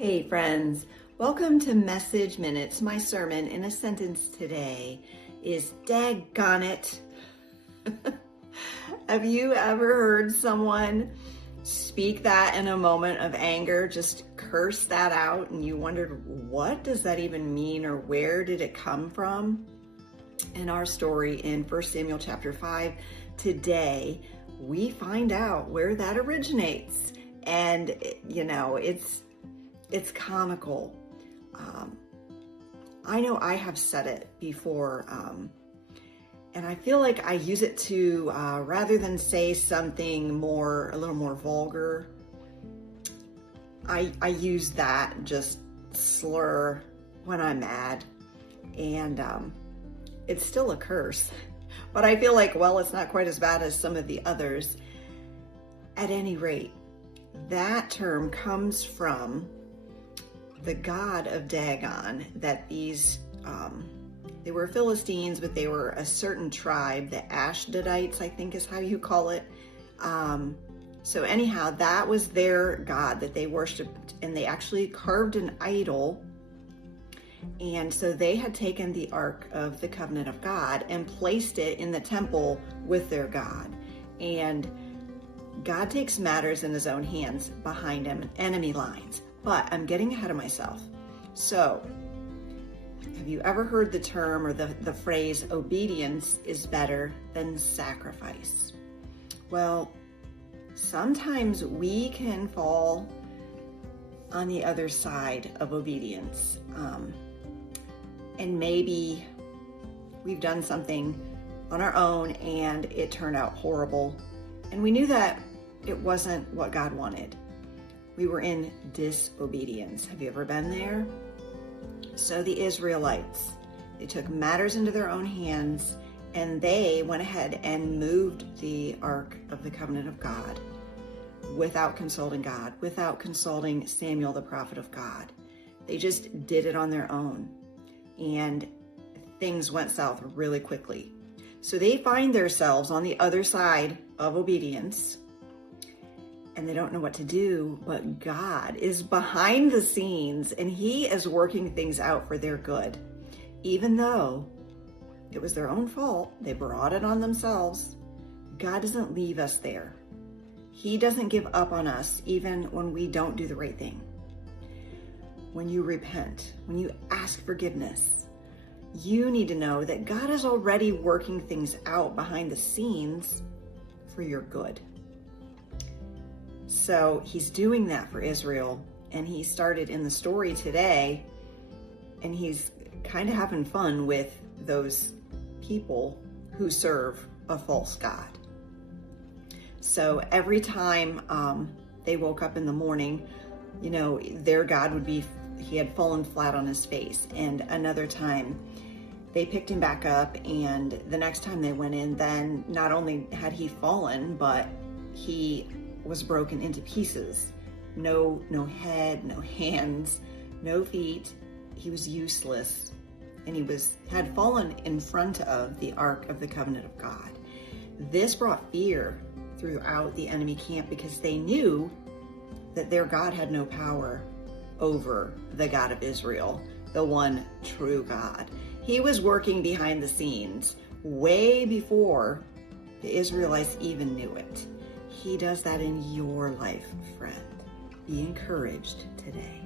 Hey friends, welcome to Message Minutes. My sermon in a sentence today is Dagon it. Have you ever heard someone speak that in a moment of anger, just curse that out, and you wondered, what does that even mean, or where did it come from? In our story in 1 Samuel chapter 5, today we find out where that originates. And it's comical. I know I have said it before, and I feel like I use it to, rather than say something a little more vulgar, I use that just slur when I'm mad, and it's still a curse. But I feel like, well, it's not quite as bad as some of the others. At any rate, that term comes from the god of Dagon, that these, they were Philistines, but they were a certain tribe, the Ashdodites, I think is how you call it. So anyhow, that was their god that they worshiped, and they actually carved an idol. And so they had taken the Ark of the Covenant of God and placed it in the temple with their god. And God takes matters in his own hands behind enemy lines. But I'm getting ahead of myself. So, have you ever heard the term or the phrase, obedience is better than sacrifice? Well, sometimes we can fall on the other side of obedience. And maybe we've done something on our own and it turned out horrible. And we knew that it wasn't what God wanted. We were in disobedience. Have you ever been there? So the Israelites, they took matters into their own hands, and they went ahead and moved the Ark of the Covenant of God without consulting God, without consulting Samuel, the prophet of God. They just did it on their own, and things went south really quickly. So they find themselves on the other side of obedience, and they don't know what to do, but God is behind the scenes, and he is working things out for their good. Even though it was their own fault, they brought it on themselves, God doesn't leave us there. He doesn't give up on us even when we don't do the right thing. When you repent, when you ask forgiveness, you need to know that God is already working things out behind the scenes for your good. So he's doing that for Israel, and he started in the story today, and he's kind of having fun with those people who serve a false god. So every time they woke up in the morning, their god he had fallen flat on his face. And another time they picked him back up, and the next time they went in, then not only had he fallen, but he was broken into pieces. No head, no hands, no feet. He was useless, and he had fallen in front of the Ark of the Covenant of God. This brought fear throughout the enemy camp, because they knew that their God had no power over the God of Israel, the one true God. He was working behind the scenes way before the Israelites even knew it. He does that in your life, friend. Be encouraged today.